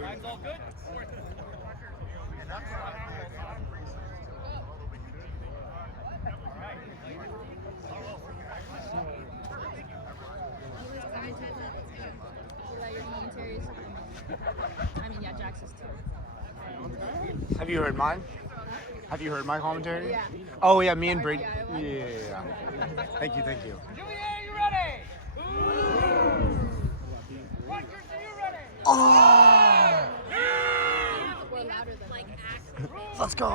Time's all good. Have you heard mine? Have you heard my commentary? Yeah. Oh yeah, me and Brady. Yeah, Yeah. Thank you. UVA, you ready? Rutgers, are you ready? Oh! We're louder than like Let's go.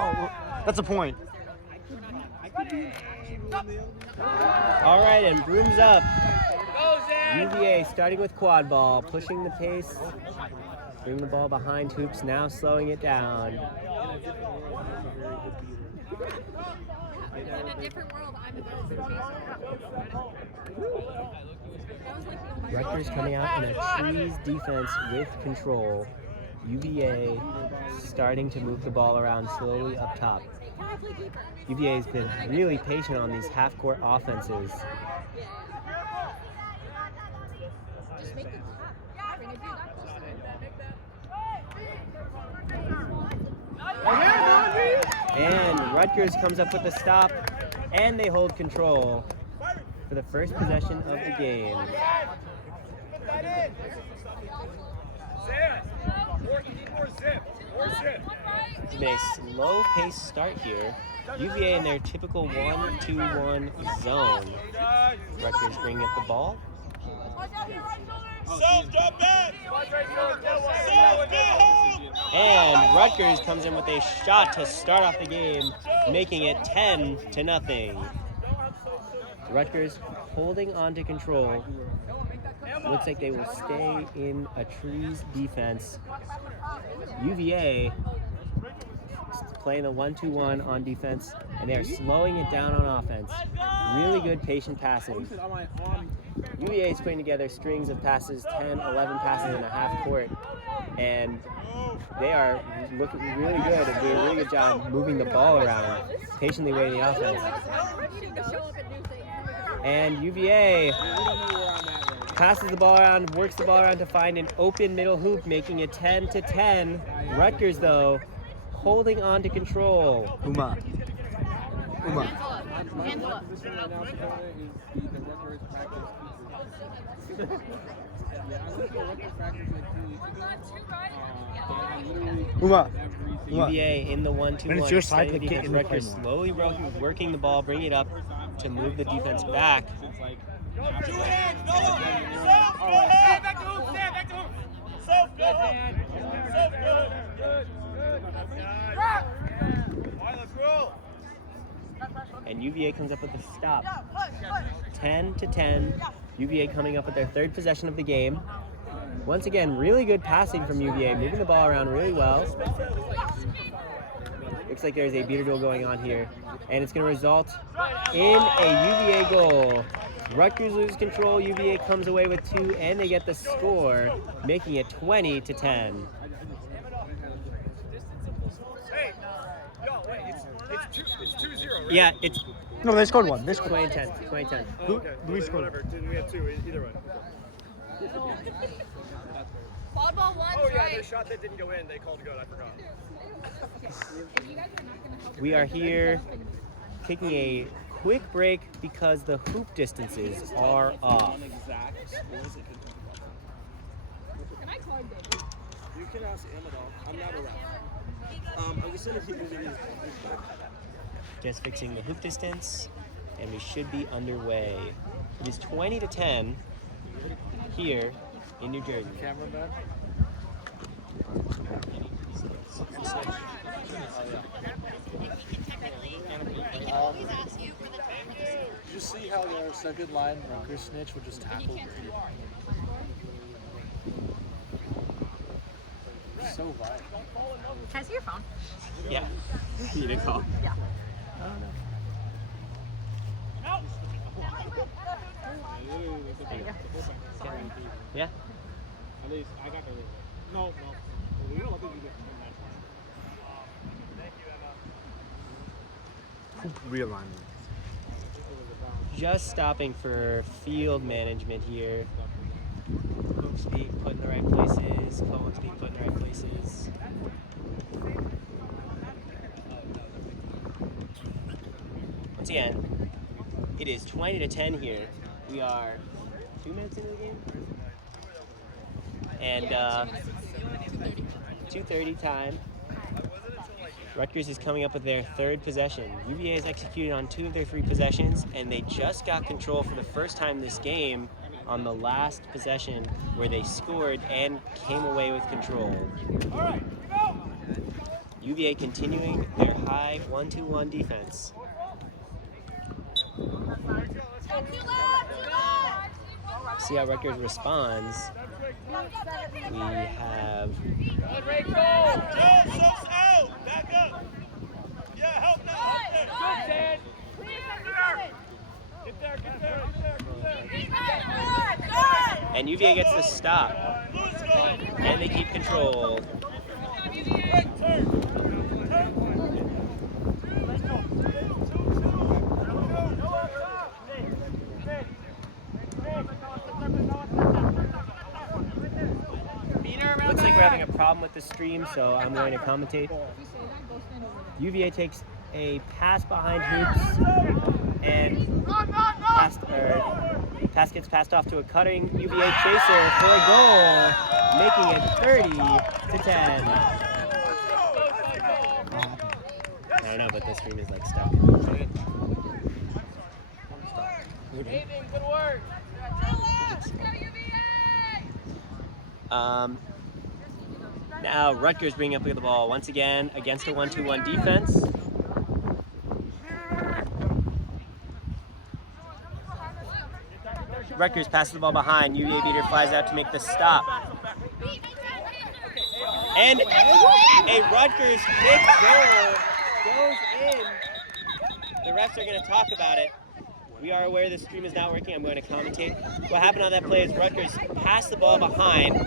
That's a point. All right, and brooms up. Go, Zed! UVA starting with quad ball, pushing the pace. Bring the ball behind hoops, now slowing it down. In a different world, Rutgers coming out in a trees defense with control. UVA starting to move the ball around slowly up top. UVA has been really patient on these half-court offenses. And Rutgers comes up with a stop, and they hold control for the first possession of the game. It's been a slow-paced start here. UVA in their typical 1-2-1 zone. Rutgers bringing up the ball. And Rutgers comes in with a shot to start off the game, making it 10-0. Rutgers holding on to control. Looks like they will stay in a trees defense. UVA playing a 1-2-1 on defense, and they are slowing it down on offense. Really good patient passing. UVA is putting together strings of passes, 10, 11 passes in a half court, and they are looking really good and doing a really good job moving the ball around, patiently waiting the offense. And UVA passes the ball around, works the ball around to find an open middle hoop, making it 10-10. Rutgers, though, holding on to control. Uma. UVA in the 1-2-1. When it's your side, the kick in the Rutgers play slowly working the ball, bringing it up to move the defense back. Two hands, no one. Self, go ahead. Back to hoop, Sam, back to hoop. Self, go. Self, good. Good. All right, let's roll. And UVA comes up with a stop. 10-10. UVA coming up with their third possession of the game. Once again, really good passing from UVA, moving the ball around really well. Looks like there's a beater duel going on here, and it's going to result in a UVA goal. Rutgers loses control, UVA comes away with 2, and they get the score, making it 20-10. Hey, yo, wait, it's 2-0, right? Yeah, it's No, they scored one. They scored 2010. Oh, okay. Who scored? Whatever. Didn't we have 2? Either way. ball one. Oh yeah, the shot that didn't go in, they called good. I forgot. We are here taking a quick break because the hoop distances are off. You can ask Amadal. I'm not a ref. I'm just gonna keep moving these. Just fixing the hoop distance, and we should be underway. It is 20-10 here in New Jersey. Camera back. Did you see how the second line Rutgers snitch would just tackle Brady? So violent. Can I see your phone? Yeah. You didn't call. Yeah. There you go. Yeah. At least I got the no. We don't think we get hoop realignment. Just stopping for field management here. Hoops being put in the right places, cones being put in the right places. Once again, it is 20-10 here. We are 2 minutes into the game? And 2:30 time. Rutgers is coming up with their third possession. UVA has executed on 2 of their 3 possessions, and they just got control for the first time this game on the last possession where they scored and came away with control. All right, go. UVA continuing their high 1-2-1 defense. See how Rutgers responds. We have Joe, soaks out. Back up. Yeah, help now. Good, Dad. Get there. and UVA gets the stop. And they keep control. Looks like we're having a problem with the stream, so I'm going to commentate. UVA takes a pass behind hoops, and pass gets passed off to a cutting UVA chaser for a goal, making it 30-10. I don't know, but the stream is like stuck. Good work. Now Rutgers bringing up the ball once again against a 1-2-1 defense. Rutgers passes the ball behind. UVA beater flies out to make the stop. And a Rutgers big goal goes in. The refs are going to talk about it. We are aware the stream is not working. I'm going to commentate. What happened on that play is Rutgers passed the ball behind.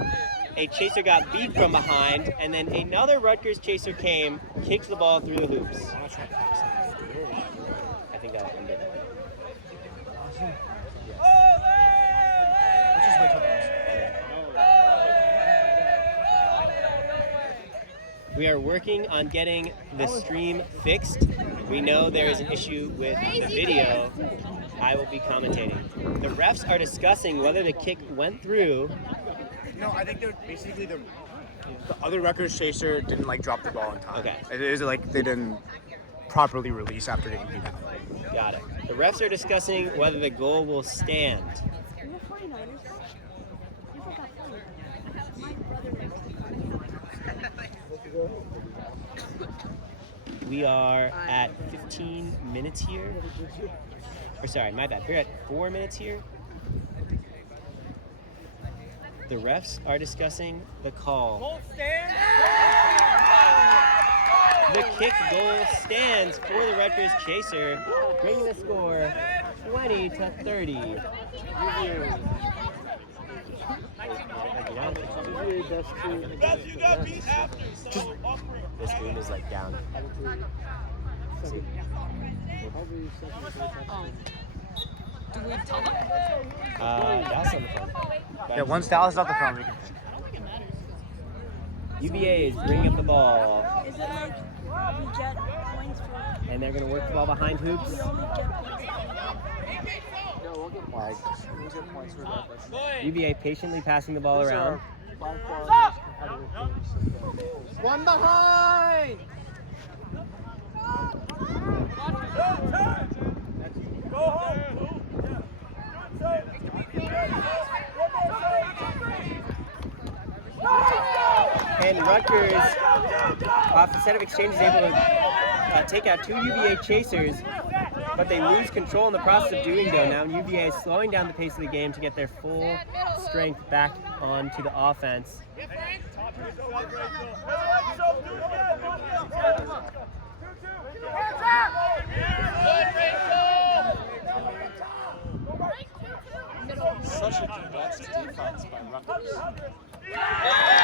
A chaser got beat from behind, and then another Rutgers chaser came, kicked the ball through the hoops. I think that ended it. We are working on getting the stream fixed. We know there is an issue with the video. I will be commentating. The refs are discussing whether the kick went through. No, I think they're basically the other Rutgers chaser didn't drop the ball in time. Okay. It is like they didn't properly release after getting beat out. Got it. The refs are discussing whether the goal will stand. We are at 15 minutes here. Or sorry, my bad. We're at 4 minutes here. The refs are discussing the call. The kick goal stands for the Rutgers chaser, bringing the score 20-30. You got beat after. This stream is down. See? Do we tell them? Dallas on the phone. Yeah, once Dallas is off the phone, we can. UVA is bringing up the ball. Is it we get points for And they're going to work the ball behind hoops. we only get points We'll get points regardless. UVA patiently passing the ball around. One behind! Go home. And Rutgers, off the set of exchanges, able to take out 2 UVA chasers, but they lose control in the process of doing so. Now UVA is slowing down the pace of the game to get their full strength back onto the offense. Such a condensed defense by Rutgers.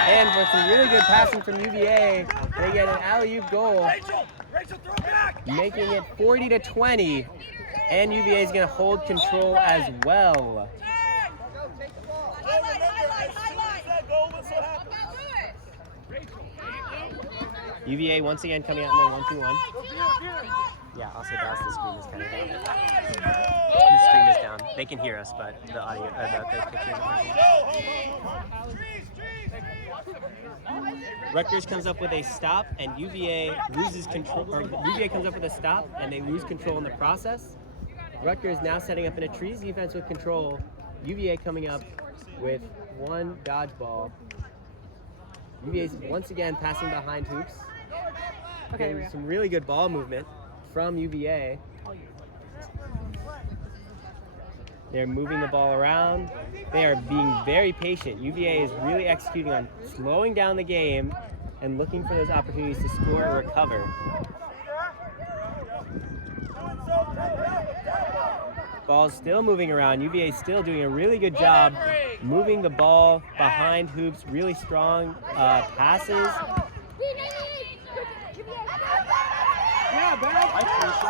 And with some really good passing from UVA, they get an alley-oop goal, making it 40-20. And UVA is going to hold control as well. Highlight. UVA once again coming out in their 1-2-1. Yeah, I'll say that the screen is kind of down. The stream is down. They can hear us, but the audio, the picture isn't working. Rutgers comes up with a stop, and UVA loses control. Or UVA comes up with a stop, and they lose control in the process. Rutgers now setting up in a trees defense with control. UVA coming up with one dodgeball. UVA is once again passing behind hoops. Okay, some really good ball movement from UVA. They're moving the ball around. They are being very patient. UVA is really executing on slowing down the game and looking for those opportunities to score or recover. Ball's still moving around. UVA is still doing a really good job moving the ball behind hoops. Really strong passes.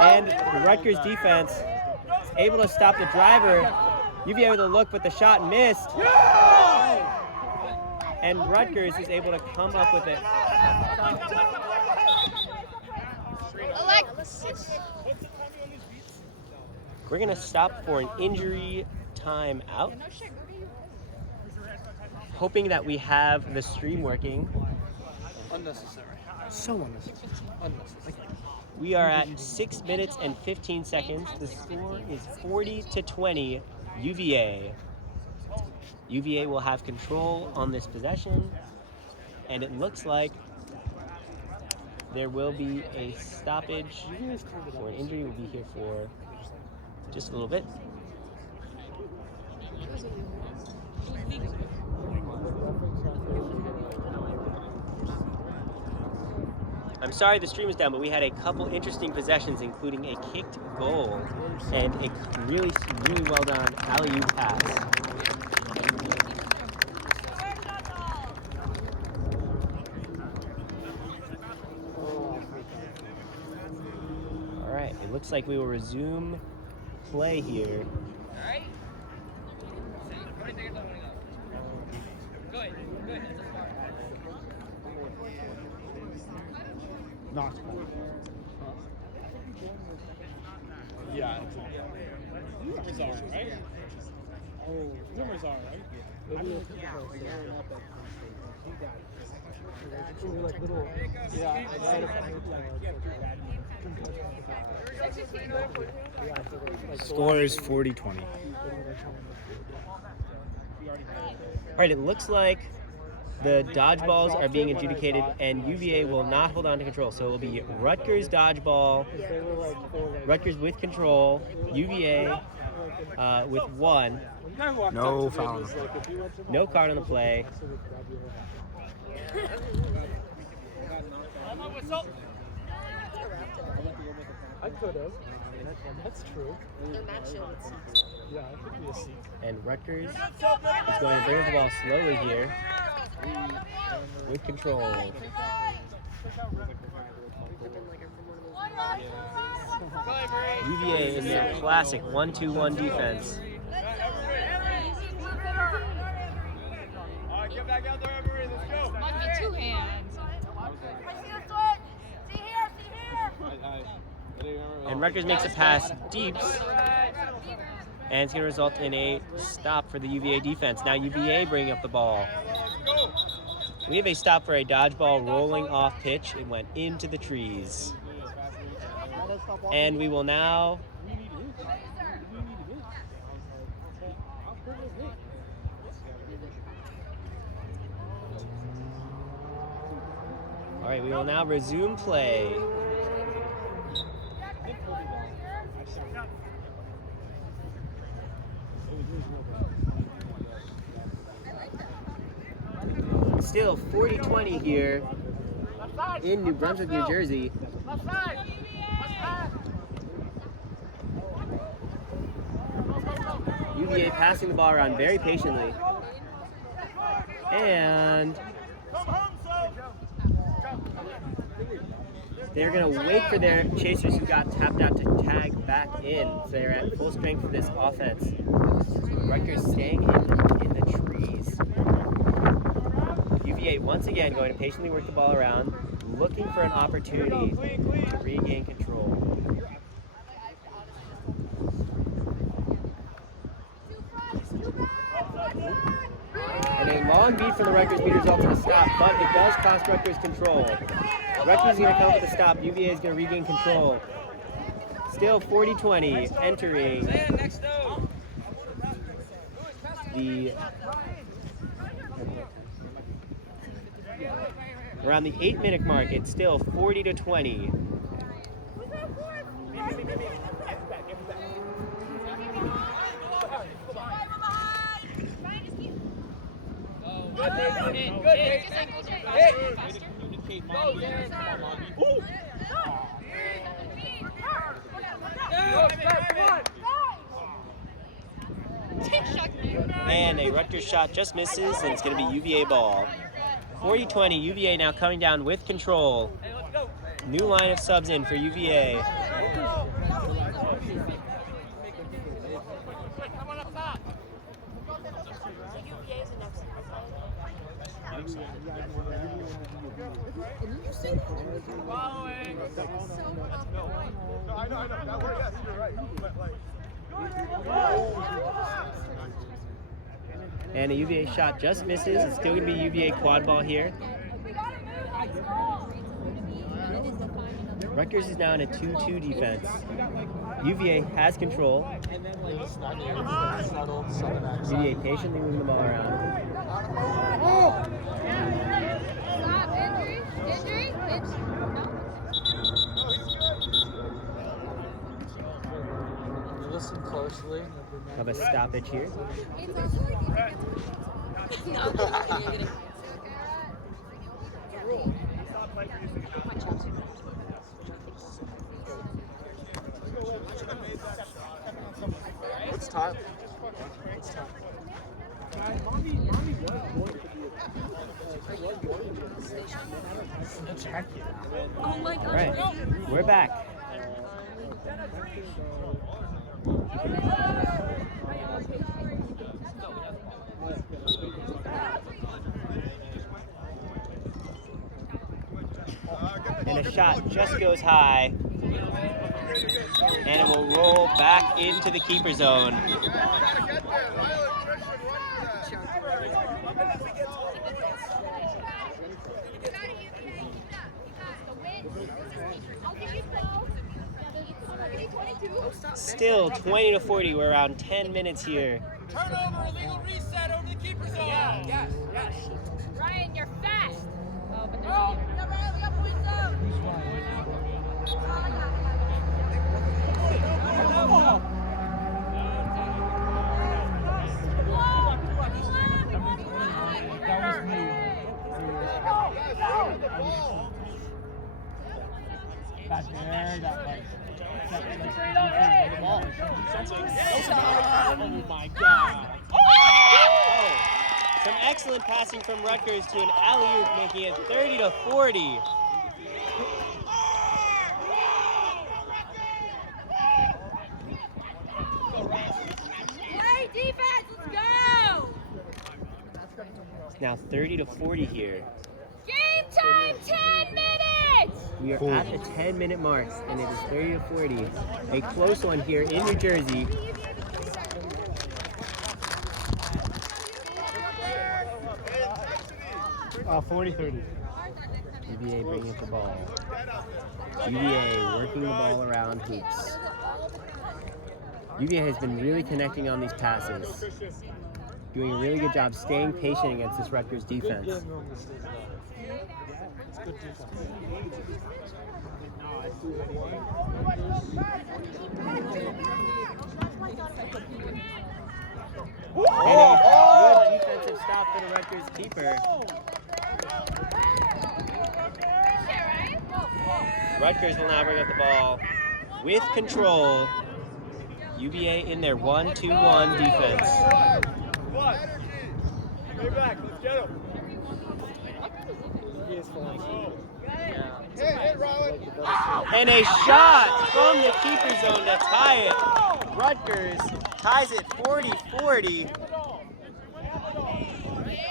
And the Rutgers defense is able to stop the driver. UVA with a look, but the shot missed. And Rutgers is able to come up with it. We're going to stop for an injury timeout. Hoping that we have the stream working. Unnecessary. So unnecessary. Unnecessary. We are at 6 minutes and 15 seconds. The score is 40-20 UVA. UVA will have control on this possession, and it looks like there will be a stoppage or an injury. Will be here for just a little bit. I'm sorry the stream is down, but we had a couple interesting possessions, including a kicked goal and a really well done alley-oop pass. All right, it looks like we will resume play here. Not. Yeah. Numbers are, right? Oh, numbers are, right? Score is 40-20. All right, it looks like the dodgeballs are being adjudicated, and UVA will not hold on to control. So it will be Rutgers dodgeball, Rutgers with control, UVA with one. No foul. No card on the play. I could have. That's true. Yeah, I could be a seat. And Rutgers is going to bring the ball slowly here with control. UVA in their classic 1-2-1 defense. Get back out there, everybody. Let's go. Might be two hands. And Rutgers makes a pass deep, and it's going to result in a stop for the UVA defense. Now UVA bringing up the ball. We have a stop for a dodgeball rolling off pitch. It went into the trees. And we will now we will now resume play. Still 40-20 here in New Brunswick, New Jersey. UVA passing the ball around very patiently. And they're going to wait for their chasers who got tapped out to tag back in. So they're at full strength for this offense. Rutgers staying in the trees. UVA once again going to patiently work the ball around, looking for an opportunity to regain control. And a long beat from the Rutgers beat results in a stop, but it does cost Rutgers control. Rutgers is going to come up with a stop. UVA is going to regain control. Still 40-20, entering around the 8-minute mark. It's still 40-20. And a Rutgers shot just misses, and it's going to be UVA ball. 40-20, UVA now coming down with control. New line of subs in for UVA. And a UVA shot just misses. It's still going to be UVA quad ball here. Rutgers is now in a 2-2 defense. UVA has control. UVA patiently moving the ball around. Listen closely. Have a stoppage here. What's time? Oh my gosh. All right, we're back. And a shot just goes high. And it will roll back into the keeper zone. Still 20-40. We're around 10 minutes here. Turnover, illegal reset over the keeper zone. Yes. Ryan, you're fast. Oh, but there's Oh. We got points out. That was me. Back there, that way. Oh my God. Some excellent passing from Rutgers to an alley-oop, making it 30-40. Great defense, let's go! It's now 30-40 here. game time, 10 minutes! We are at the 10-minute mark, and it is 30-40. A close one here in New Jersey. Oh, 40-30. UVA bringing up the ball. UVA working the ball around hoops. UVA has been really connecting on these passes. Doing a really good job staying patient against this Rutgers defense. And a good defensive stop for the Rutgers keeper. Rutgers will now bring up the ball with control. UVA in their 1-2-1 defense. Stay back, let's get him. And a shot from the keeper zone to tie it. Rutgers ties it 40-40.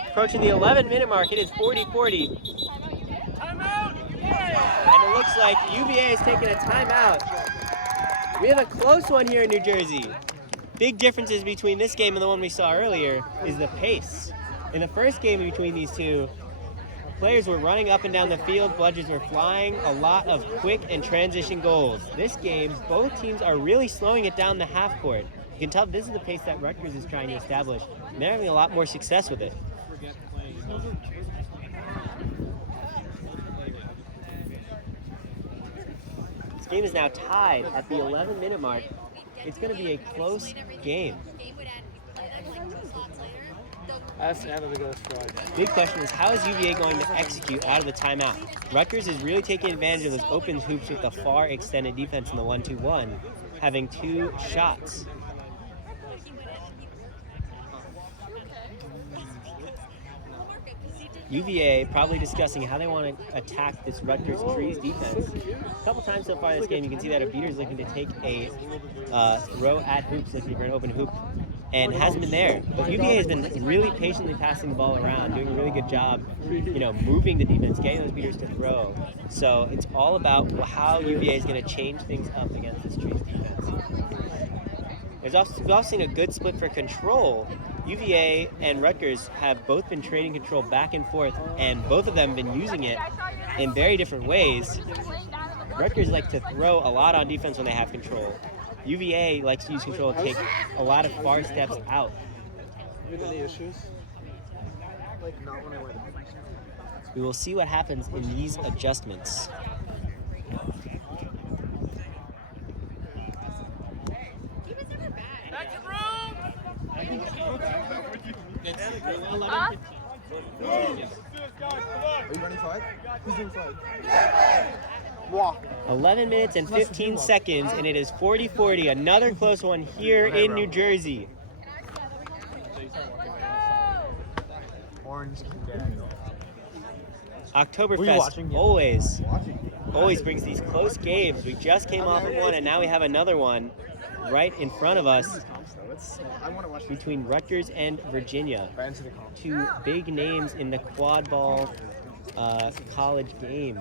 Approaching the 11-minute mark, it is 40-40. Timeout. And it looks like UVA is taking a timeout. We have a close one here in New Jersey. Big differences between this game and the one we saw earlier is the pace. In the first game between these two, players were running up and down the field, bludgers were flying, a lot of quick and transition goals. This game, both teams are really slowing it down the half court. You can tell this is the pace that Rutgers is trying to establish. And they're having a lot more success with it. This game is now tied at the 11-minute mark. It's going to be a close game. That's the end of the ghost strike. Big question is, how is UVA going to execute out of the timeout? Rutgers is really taking advantage of those open hoops with the far extended defense in the 1-2-1, having 2 shots. UVA probably discussing how they want to attack this Rutgers trees defense. A couple times so far this game, you can see that a beater's looking to take a throw at hoops, looking for an open hoop, and hasn't been there. But UVA has been really patiently passing the ball around, doing a really good job, moving the defense, getting those beaters to throw. So it's all about how UVA is going to change things up against this trees defense. We've also seen a good split for control. UVA and Rutgers have both been trading control back and forth, and both of them have been using it in very different ways. Rutgers like to throw a lot on defense when they have control. UVA likes to use control to take a lot of far steps out. Any issues? We will see what happens in these adjustments. Huh? Are you running 5? Who's doing 5? 11 minutes and 15 seconds, and it is 40-40. Another close one here in New Jersey. Orange. Oktoberfest always brings these close games. We just came off of one, and now we have another one right in front of us between Rutgers and Virginia. 2 big names in the quad ball college game.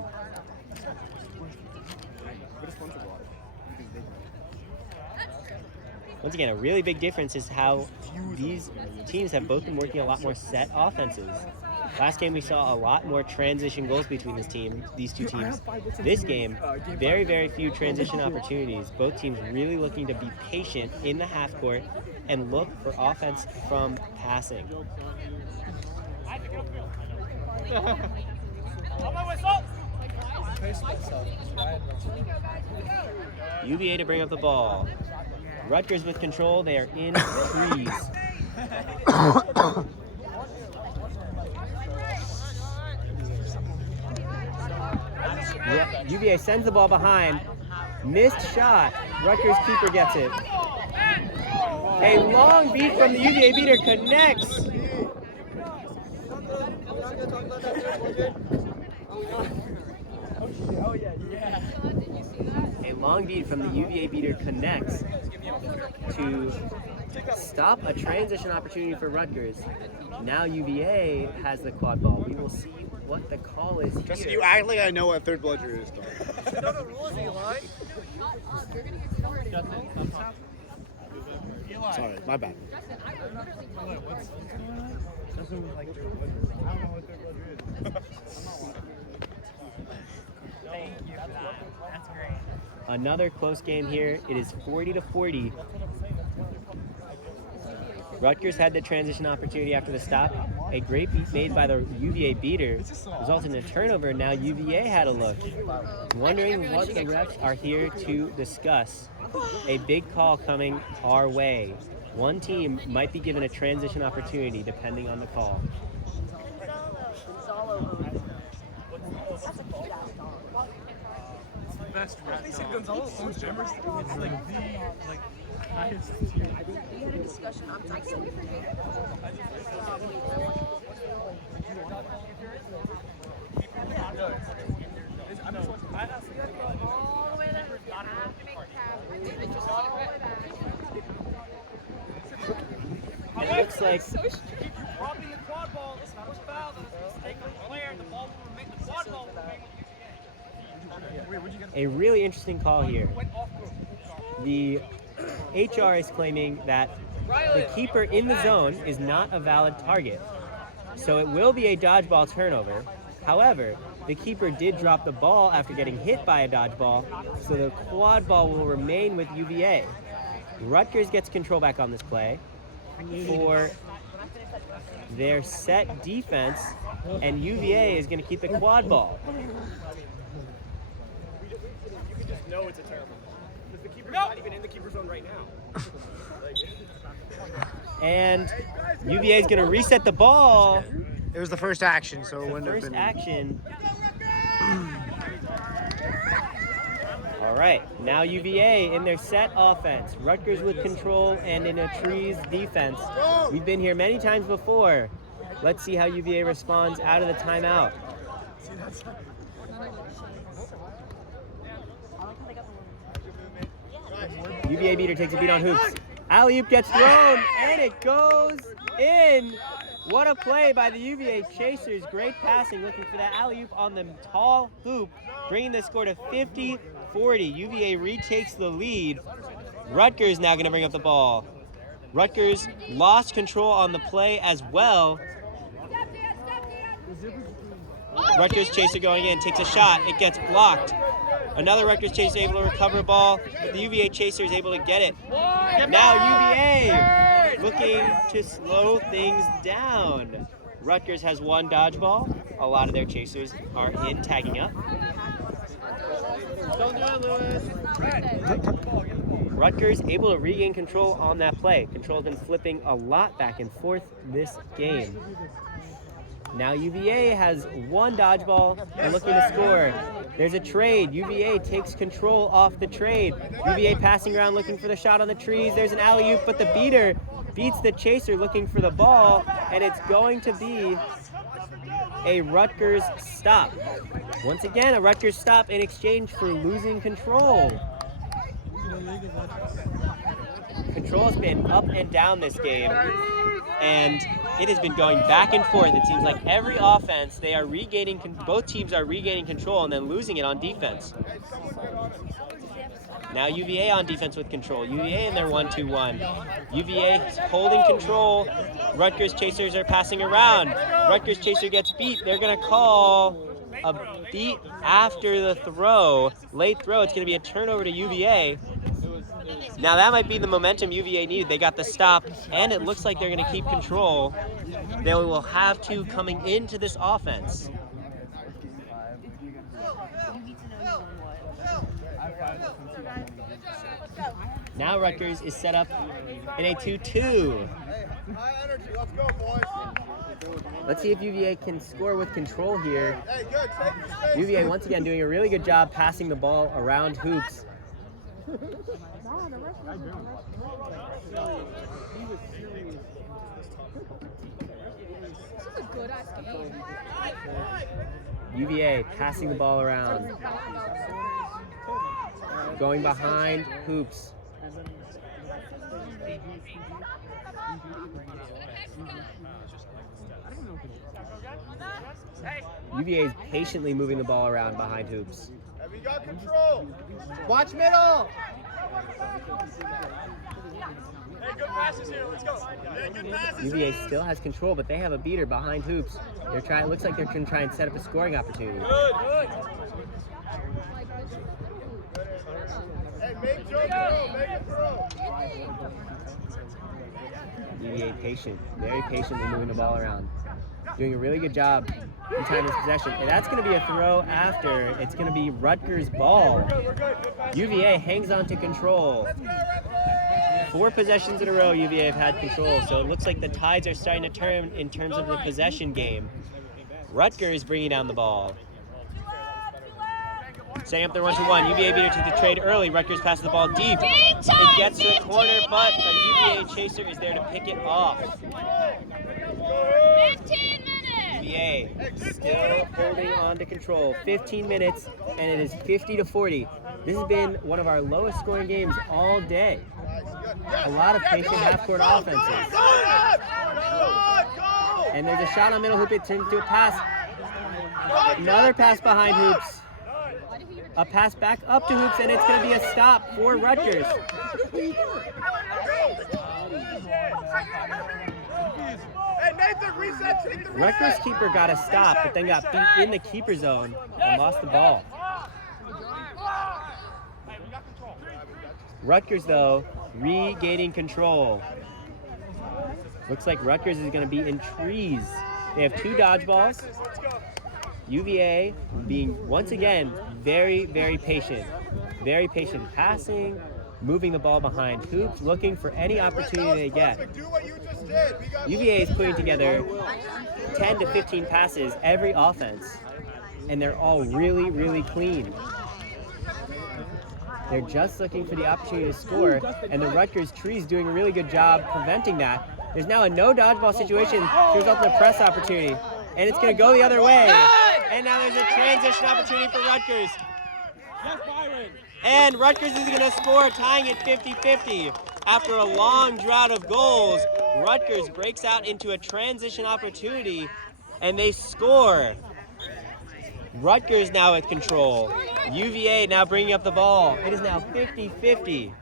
Once again, a really big difference is how these teams have both been working a lot more set offenses. Last game we saw a lot more transition goals between these two teams. This game, very, very few transition opportunities. Both teams really looking to be patient in the half court and look for offense from passing. UVA to bring up the ball. Rutgers with control, they are in threes. UVA sends the ball behind. Missed shot. Rutgers keeper gets it. A long beat from the UVA beater connects. A long beat from the UVA beater connects to stop a transition opportunity for Rutgers. Now UVA has the quad ball. We will see what the call is here. Justin, you act like I know what third bludger is. Sorry, my bad. Another close game here. It is 40-40. Rutgers had the transition opportunity after the stop. A great beat made by the UVA beater resulted in a turnover. Now UVA had a look. Wondering what the refs are here to discuss. A big call coming our way. One team might be given a transition opportunity depending on the call. Best rap dog. It's like the highest tier. We had a discussion on Tyson. It looks like Dropping the quad ball, this was foul, the mistake of the player, the ball will remain, the quad ball will remain with you. A really interesting call here. The HR is claiming that the keeper in the zone is not a valid target. So it will be a dodgeball turnover. However, the keeper did drop the ball after getting hit by a dodgeball, so the quad ball will remain with UVA. Rutgers gets control back on this play for their set defense, and UVA is going to keep the quad ball. You just know it's a terrible ball. Because the keeper's not even in the keeper zone right now. And UVA is going to reset the ball. It was the first action, so it wouldn't have First been. action. All right, now UVA in their set offense. Rutgers with control and in a trees defense. We've been here many times before. Let's see how UVA responds out of the timeout. UVA beater takes a beat on hoops. Alley-oop gets thrown, and it goes in. What a play by the UVA Chasers. Great passing, looking for that alley-oop on the tall hoop, bringing the score to 50-40. UVA retakes the lead. Rutgers now going to bring up the ball. Rutgers lost control on the play as well. Rutgers Chaser going in, takes a shot. It gets blocked. Another Rutgers Chaser able to recover a ball, but the UVA Chaser is able to get it. Now UVA looking to slow things down. Rutgers has one dodgeball. A lot of their Chasers are in tagging up. Don't do it, Lewis. Rutgers able to regain control on that play. Control has been flipping a lot back and forth this game. Now UVA has one dodgeball and looking to score. There's a trade. UVA takes control off the trade. UVA passing around looking for the shot on the trees. There's an alley-oop, but the beater beats the Chaser looking for the ball, and it's going to be a Rutgers stop. Once again, a Rutgers stop in exchange for losing control. Control has been up and down this game, and it has been going back and forth. It seems like every offense, they are regaining, both teams are regaining control and then losing it on defense. Now UVA on defense with control. UVA in their 1-2-1. UVA holding control. Rutgers Chasers are passing around. Rutgers Chaser gets beat. They're going to call a beat after the throw. Late throw. It's going to be a turnover to UVA. Now that might be the momentum UVA needed. They got the stop, and it looks like they're going to keep control. They will have to coming into this offense. Now Rutgers is set up in a 2-2. Let's see if UVA can score with control here. UVA once again doing a really good job passing the ball around hoops. UVA passing the ball around. Going behind hoops. UVA is patiently moving the ball around behind hoops. We got control. Watch middle. Hey, good passes here. Let's go. Hey, good passes. UVA still has control, but they have a beater behind hoops. They're trying. Looks like they're going to try and set up a scoring opportunity. Good, good. Hey, make Joe throw. Make it throw. UVA patient, very patiently moving the ball around. Doing a really good job in time of possession. And that's going to be a throw after. It's going to be Rutgers' ball. UVA hangs on to control. 4 possessions in a row UVA have had control, so it looks like the tides are starting to turn in terms of the possession game. Rutgers bringing down the ball. Setting up their 1-2-1. UVA beater took the trade early. Rutgers passes the ball deep. It gets to the corner, but a UVA Chaser is there to pick it off. 15 minutes! UVA still holding on to control. 15 minutes, and it is 50-40. This has been one of our lowest scoring games all day. A lot of patient half-court offenses. And there's a shot on middle hoop. It turns into a pass. Another pass behind hoops. A pass back up to Hoops, and it's going to be a stop for Rutgers. Hey, Nathan, reset, take the reset. Rutgers keeper got a stop, but then got beat in the keeper zone and lost the ball. Rutgers, though, regaining control. Looks like Rutgers is going to be in trees. They have 2 dodgeballs. UVA being, once again, very, very patient. Very patient passing, moving the ball behind Hoops, looking for any opportunity they get. Do what you just did. UVA is putting together 10 to 15 passes every offense, and they're all really, really clean. They're just looking for the opportunity to score, and the Rutgers tree is doing a really good job preventing that. There's now a no dodgeball situation to result in a press opportunity, and it's going to go the other way. And now there's a transition opportunity for Rutgers. And Rutgers is going to score, tying it 50-50. After a long drought of goals, Rutgers breaks out into a transition opportunity, and they score. Rutgers now with control. UVA now bringing up the ball. It is now 50-50.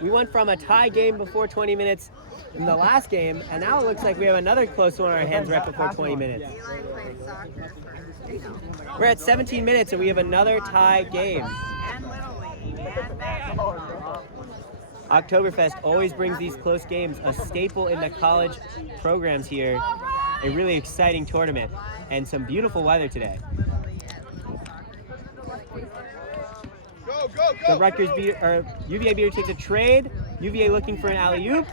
We went from a tie game before 20 minutes in the last game, and now it looks like we have another close one on our hands right before 20 minutes. We're at 17 minutes, and we have another tie game. Oktoberfest always brings these close games, a staple in the college programs here. A really exciting tournament, and some beautiful weather today. The Rutgers UVA beater takes a trade. UVA looking for an alley-oop.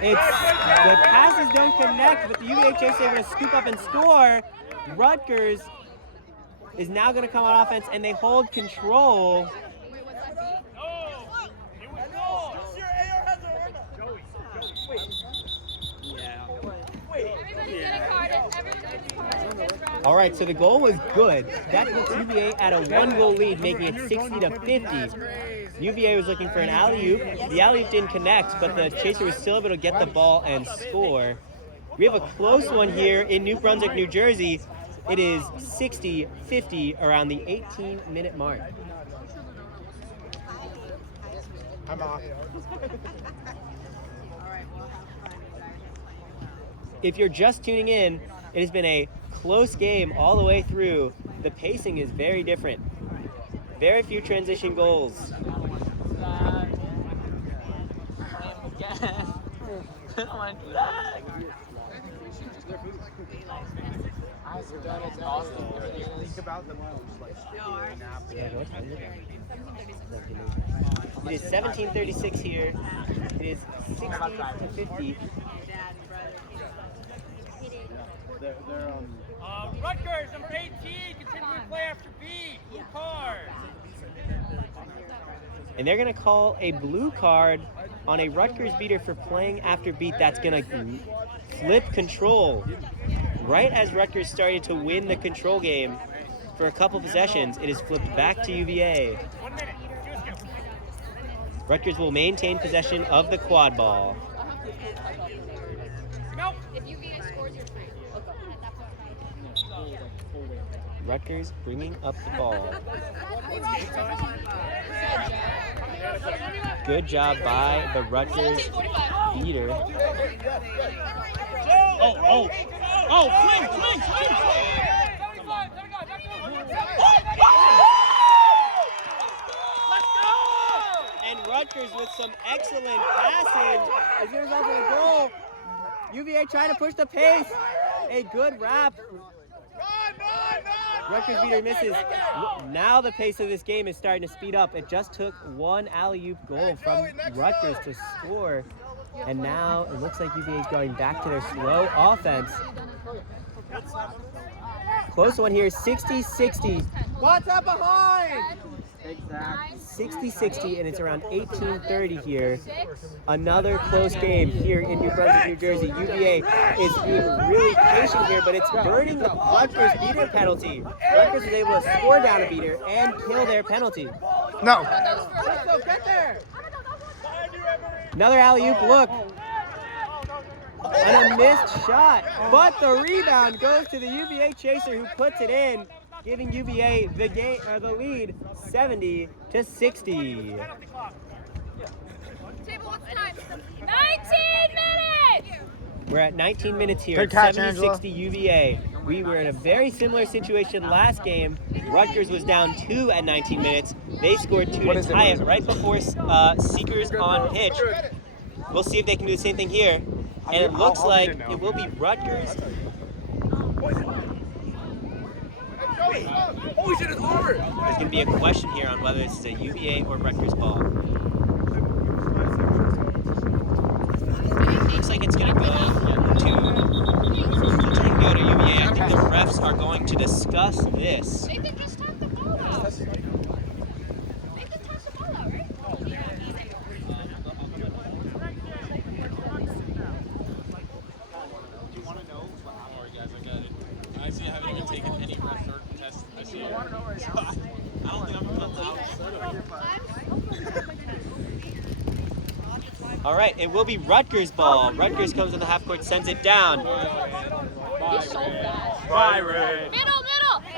The passes don't connect, but the UVA Chase able to scoop up and score. Rutgers is now going to come on offense, and they hold control. All right, so the goal was good. That puts UVA at a 1-goal lead, making it 60-50. UVA was looking for an alley-oop. The alley-oop didn't connect, but the chaser was still able to get the ball and score. We have a close one here in New Brunswick, New Jersey. It is 60-50 around the 18-minute mark. I'm off. If you're just tuning in, it has been a close game all the way through. The pacing is very different. Very few transition goals. It is 17:36 here. It is 60-50. Rutgers, number 18, continuing play after beat. Blue card. And they're going to call a blue card on a Rutgers beater for playing after beat. That's going to flip control. Right as Rutgers started to win the control game for a couple possessions, it is flipped back to UVA. 1 minute. Rutgers will maintain possession of the quad ball. If UVA scores, you're free. Rutgers bringing up the ball. Good job by the Rutgers beater. And Rutgers with some excellent passing as a result of the goal. UVA trying to push the pace. A good wrap. Rutgers beater misses. Now the pace of this game is starting to speed up. It just took one alley-oop goal from Rutgers to score. And now it looks like UVA is going back to their slow offense. Close one here, 60-60. What's up behind? 60-60, and it's around 18:30 here. Another close game here in New Brunswick, New Jersey. UVA is being really patient here, but it's burning the Rutgers beater penalty. Rutgers is able to score down a beater and kill their penalty. No. Another alley-oop look. And a missed shot, but the rebound goes to the UVA chaser who puts it in. giving UVA the lead 70 to 60. Table, what's the time? 19 minutes! We're at 19 minutes here. Good catch, 70-60 UVA. We were in a very similar situation last game. Rutgers was down 2 at 19 minutes. They scored 2 to tie it right before Seekers on pitch. We'll see if they can do the same thing here. And it looks like it will be Rutgers. Oh, he's in his armor! There's going to be a question here on whether this is a UVA or Rutgers ball. Looks like it's going to go to UVA. I think the refs are going to discuss this. They can just toss the ball out. They can toss the ball out, right? I see I haven't even taken any ref tests this year. I don't think I'm allowed. All right, it will be Rutgers ball. Rutgers comes in the half court, sends it down. Middle!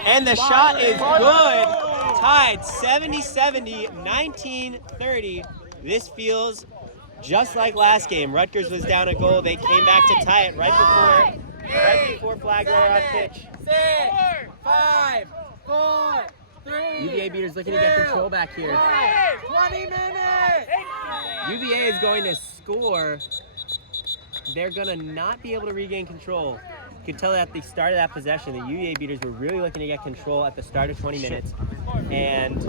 And the shot is good. Tied 70-70, 19-30. This feels just like last game. Rutgers was down a goal. They came back to tie it right before flag roll on pitch. 6, 5, 4, 3. UVA beaters looking to get control back here. 20 minutes! UVA is going to score. They're going to not be able to regain control. You could tell at the start of that possession, the UVA beaters were really looking to get control at the start of 20 minutes. And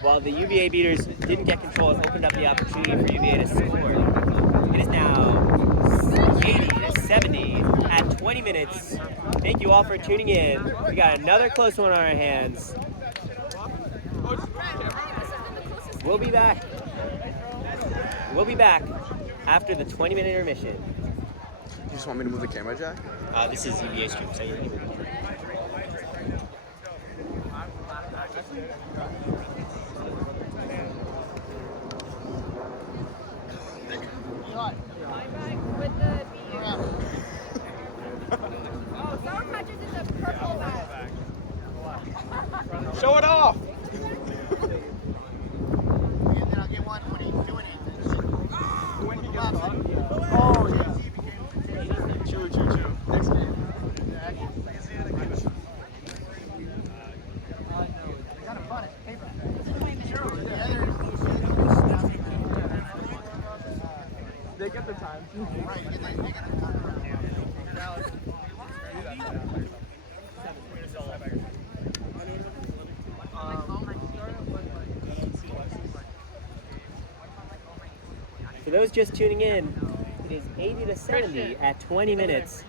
while the UVA beaters didn't get control, it opened up the opportunity for UVA to score. It is now 80-70 at 20 minutes. Thank you all for tuning in. We got another close one on our hands. We'll be back. After the 20-minute intermission. You just want me to move the camera, Jack? This is UVA stream, so you can move it. With the oh, sour patches is a purple bag. Show it off! Oh, yeah. Choo. Next game. They get the time. Right, they get the time. For those just tuning in, it is 80-70 at 20 minutes.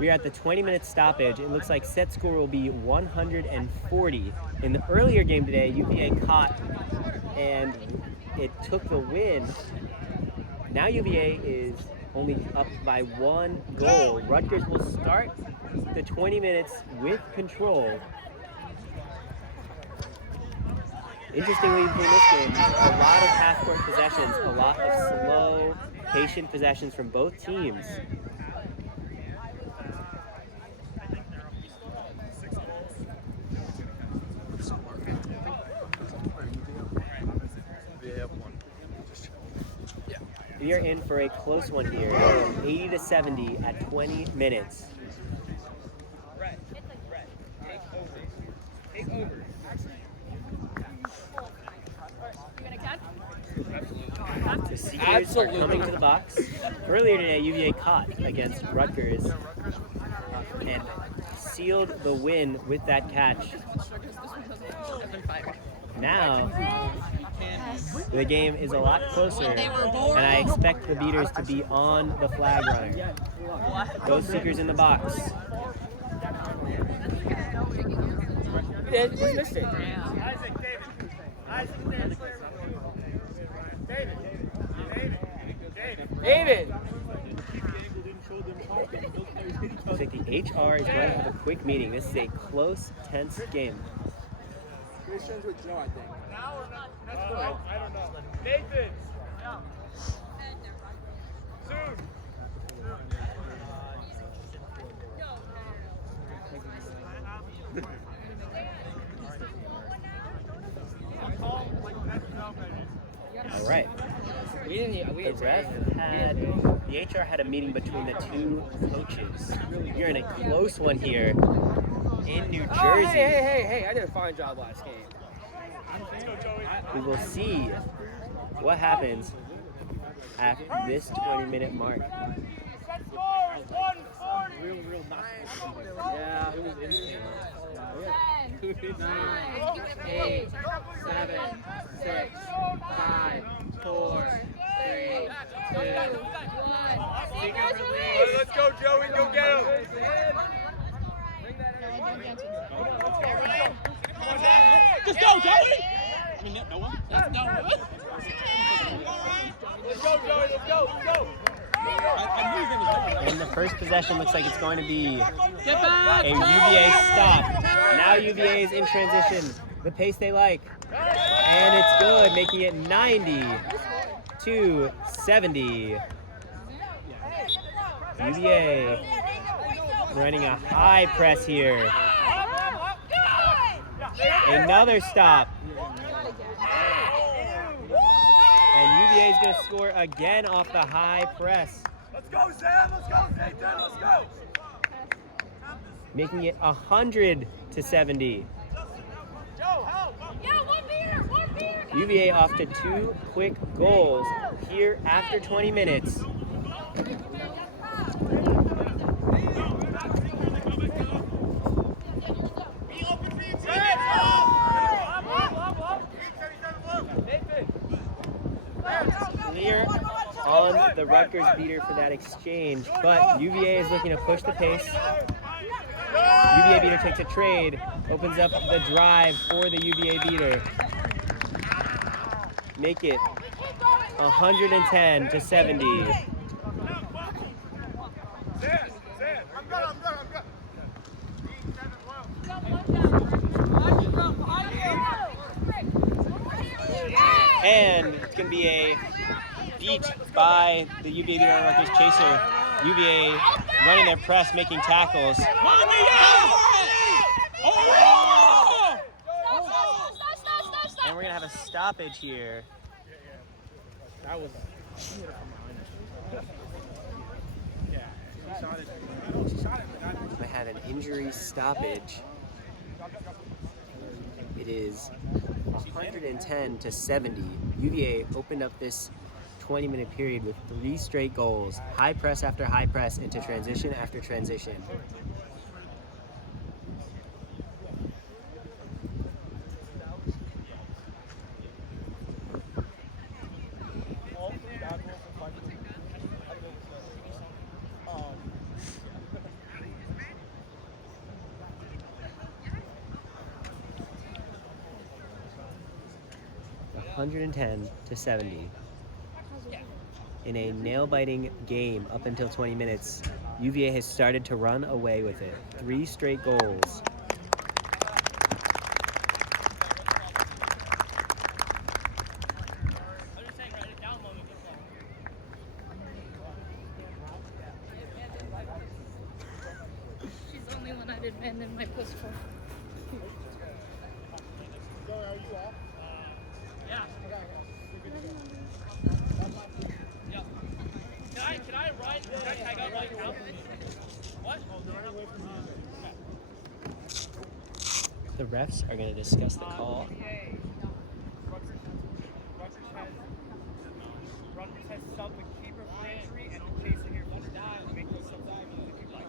We are at the 20-minute stoppage. It looks like set score will be 140. In the earlier game today, UVA caught and it took the win. Now UVA is only up by 1 goal. Rutgers will start the 20 minutes with control. Interestingly, in this game, a lot of half-court possessions, a lot of slow, patient possessions from both teams. We are in for a close one here, 80-70 at 20 minutes. Take over. The Seekers are coming to the box. Earlier today, UVA caught against Rutgers and sealed the win with that catch. Now, the game is a lot closer, and I expect the beaters to be on the flag runner. Those Seekers in the box. What's missing? David! Looks like the HR is going to have a quick meeting. This is a close, tense game. Christian's with Joe, I think. I don't know. Nathan! Soon! The HR had a meeting between the two coaches. You're in a close one here in New Jersey. Hey, I did a fine job last game. We will see what happens at this 20-minute mark. Set score is 140. Yeah, it was insane. 10, 9, 8, 7, 6, 5, 4, 3, 2, 1. Let's go, Joey. Go get him. Let's go, Joey. I mean, no one. No one. Let's go, Joey. Let's go. And the first possession looks like it's going to be a UVA stop. Now UVA is in transition. The pace they like. And it's good, making it 90-70. UVA running a high press here. Another stop. And UVA is going to score again off the high press. Let's go, Sam. Let's go, Nathan. Let's go. Making it 100-70. UVA off to 2 quick goals here after 20 minutes. Clear on the Rutgers beater for that exchange, but UVA is looking to push the pace. UVA beater takes a trade, opens up the drive for the UVA beater. Make it 110-70. And it's going to be a beat by the UVA beater on Rutgers chaser. UVA running their press, making tackles. And we're going to have a stoppage here. That was. I have an injury stoppage. It is 110-70. UVA opened up this 20-minute period with 3 straight goals. High press after high press into transition after transition. $110-70. In a nail-biting game up until 20 minutes, UVA has started to run away with it. 3 straight goals. She's the only one I didn't end in my push for. The refs are going to discuss the call. Rutgers has subbed the keeper for injury and the chaser here won't die and make those subs die if you like.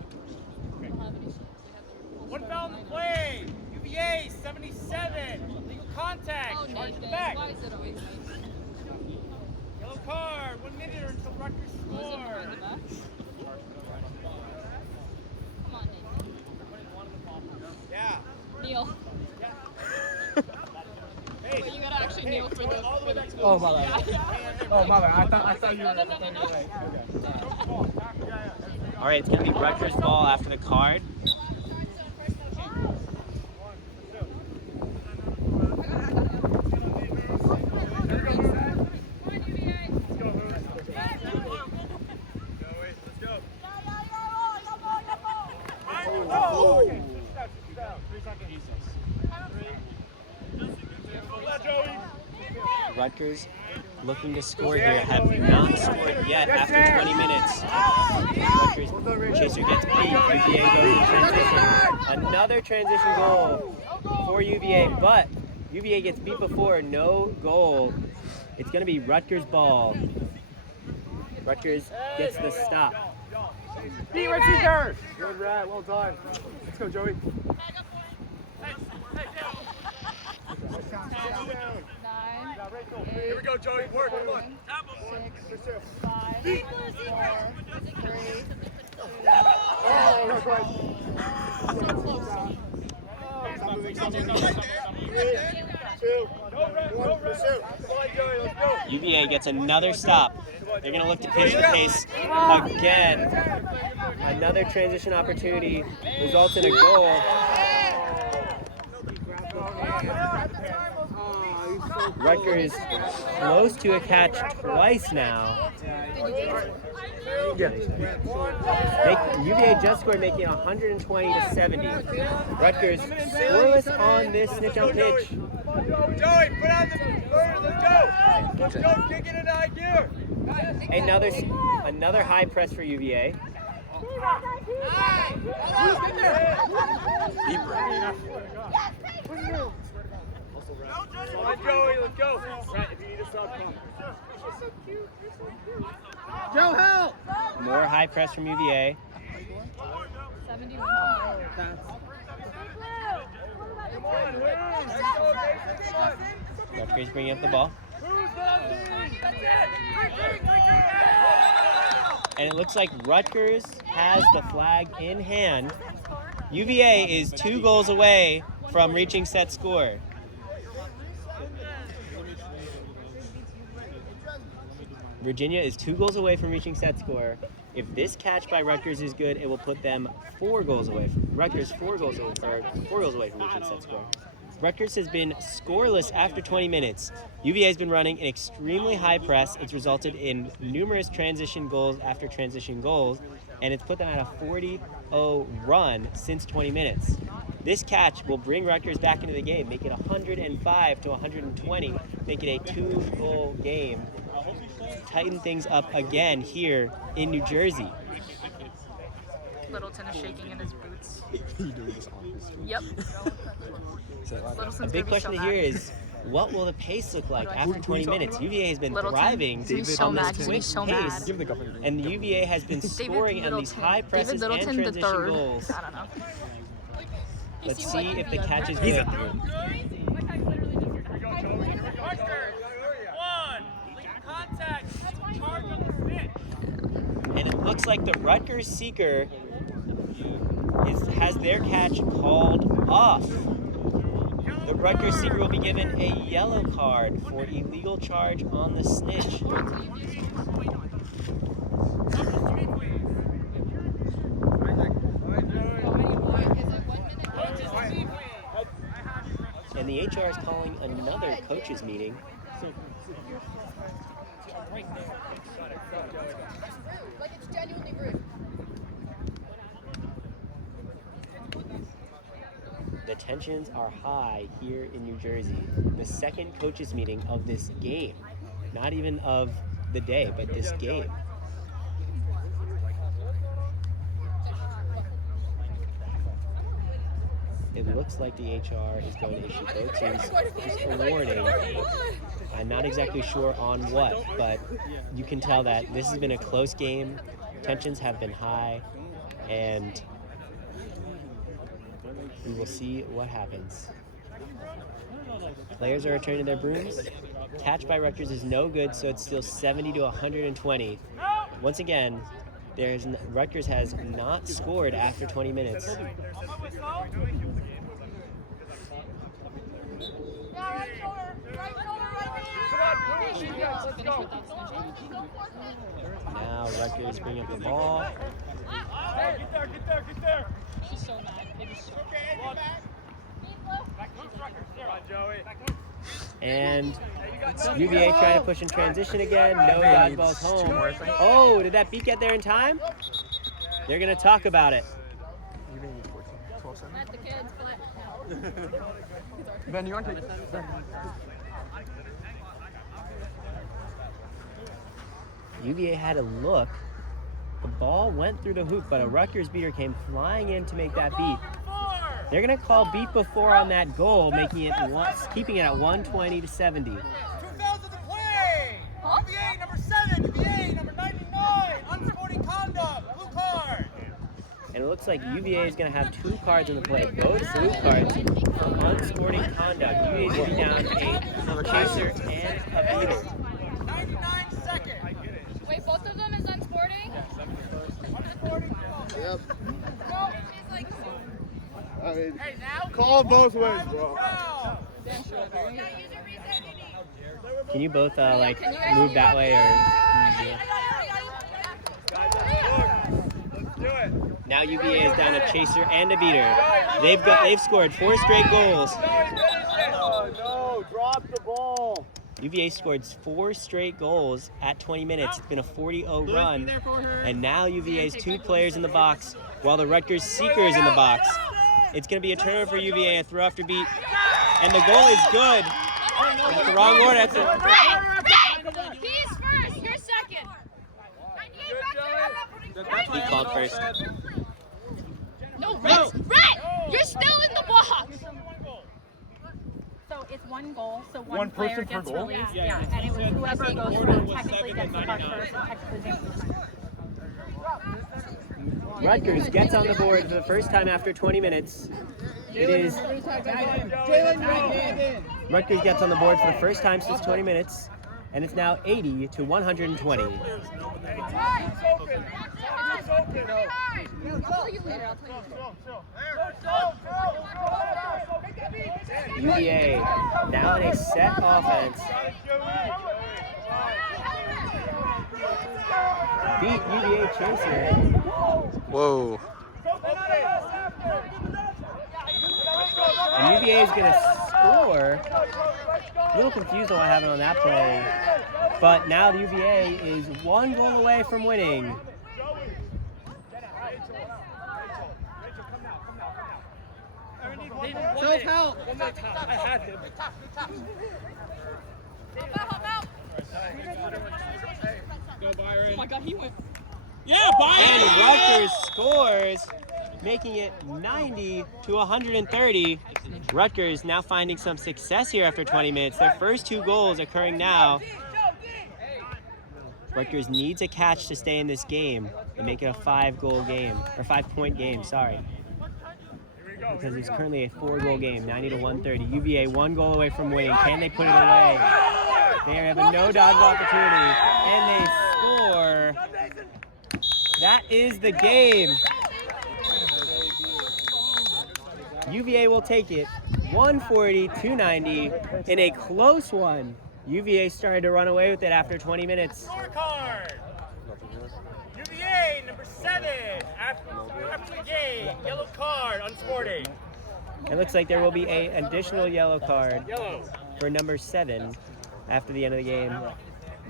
One foul in the play. UVA 77. Legal contact. Oh, Charge Nathan. the back. Why is it always like Yellow card. 1 minute until Rutgers Was it score. behind the back? Come on, Nathan. Yeah. Kneel. Hey. But you gotta actually kneel for the. Oh, my bad. Oh, my bad. I thought you were. No. All right, it's going to be Rutgers ball after the card. Rutgers looking to score here have not scored yet after 20 minutes. Rutgers chaser gets beat. UVA goes in transition. Another transition goal for UVA, but UVA gets beat before. No goal. It's going to be Rutgers ball. Rutgers gets the stop. Beat Rutgers! Good rat, well done. Let's go, Joey. 9, Here we go, Joey. Work, come on. 6, 5, 4, 3, 2, UVA gets another stop. They're going to look to push the pace again. Another transition opportunity results in a goal. Rutgers close to a catch twice now. UVA just scored, making it 120 to 70. Rutgers scoreless on this snitch on pitch. Joey, put on the let's go! Let's go, kick it into high gear! Another high press for UVA. Come on, Joey, let's go! Right, if you need a sub, come. Joe, help! More high press from UVA. 71. Rutgers bringing up the ball. And it looks like Rutgers has the flag in hand. UVA is 2 goals away from reaching set score. Virginia is 2 goals away from reaching set score. If this catch by Rutgers is good, it will put them 4 goals away. Rutgers 4 goals away from reaching set score. Rutgers has been scoreless after 20 minutes. UVA has been running an extremely high press. It's resulted in numerous transition goals after transition goals, and it's put them at a 40-0 run since 20 minutes. This catch will bring Rutgers back into the game, make it 105 to 120, make it a 2-goal game. Tighten things up again here in New Jersey. Littleton is shaking in his boots. You doing this on his street? Yep. A big question here is, what will the pace look like after 20 minutes? UVA has been Littleton. thriving He's so on mad. this He's quick so pace, mad. Give the governor. and the UVA has been scoring on these high presses David and Littleton the transition third. goals. I don't know. Let's see if the catch is good. Contact! Charge on the stick! And it looks like the Rutgers seeker has their catch called off. The Rutgers seeker will be given a yellow card for illegal charge on the snitch. And the HR is calling another coaches meeting. Like it's genuinely rude. The tensions are high here in New Jersey. The second coaches meeting of this game. Not even of the day, but this game. It looks like the HR is going to issue both teams a warning. I'm not exactly sure on what, but you can tell that this has been a close game. Tensions have been high, and we will see what happens. Players are returning their brooms. Catch by Rutgers is no good, so it's still 70 to 120. Once again, Rutgers has not scored after 20 minutes. Now Rutgers bring up the ball. Get there! She's so mad. It is so And UVA trying to push in transition again. No dodgeballs home. Oh, did that beat get there in time? They're going to talk about it. You may need 14. 12 7. Let the kids play. Ben, you want to take this? Ben. UVA had a look. The ball went through the hoop, but a Rutgers beater came flying in to make that beat. They're gonna call beat before on that goal, making it keeping it at 120 to 70. 2 fouls of the play. UVA number 7, UVA number 99, unsporting conduct, blue card. And it looks like UVA is gonna have 2 cards in the play, both blue cards for unsporting conduct. UVA is gonna be down a chaser and a beater. 99 seconds. Wait, both of them is unsporting? Yep. No, she's like, I mean, call both ways, bro. Can you both like move that way or? Now UVA is down a chaser and a beater. They've scored 4 straight goals. No, drop the ball. UVA scored 4 straight goals at 20 minutes. It's been a 40-0 run. And now UVA's 2 players in the box while the Rutgers seeker is in the box. It's going to be a turnover for UVA, a throw after beat. And the goal is good. That's the wrong order. That's it. he's first, you're second. He called first. No, Red, you're still in the box. So it's 1 goal, so One one player person per gets goal? released. Yeah, and it was whoever goes first technically gets the puck first and technically gets the puck. Rutgers gets on the board for the first time after 20 minutes. It is Rutgers gets on the board for the first time since 20 minutes, and it's now 80 to 120. UVA now in a set offense. Beat UVA chaser. Whoa. And UVA is going to score. A little confused on what happened on that play. But now the UVA is 1 goal away from winning. Self-help. I had him. Go, Byron. Oh my God, he went. Yeah, Byron! And Rutgers scores, making it 90 to 130. Rutgers now finding some success here after 20 minutes. Their first 2 goals occurring now. Rutgers needs a catch to stay in this game and make it a 5-goal game, or 5-point game, sorry. Because it's currently a 4-goal game, 90 to 130. UVA 1 goal away from winning. Can they put it away? They have a no-dodge opportunity, and they score. That is the game. UVA will take it 140-290 in a close one. UVA started to run away with it after 20 minutes. Scorecard. UVA number 7 after the game, yellow card, unsporting. It looks like there will be an additional yellow card for number 7 after the end of the game.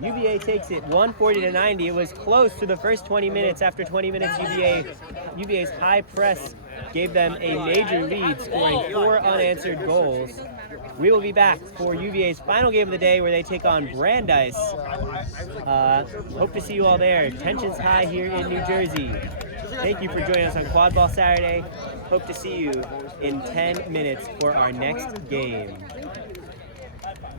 UVA takes it 140-90. It was close to the first 20 minutes. After 20 minutes, UVA's high press gave them a major lead, scoring 4 unanswered goals. We will be back for UVA's final game of the day where they take on Brandeis. Hope to see you all there. Tension's high here in New Jersey. Thank you for joining us on Quad Ball Saturday. Hope to see you in 10 minutes for our next game.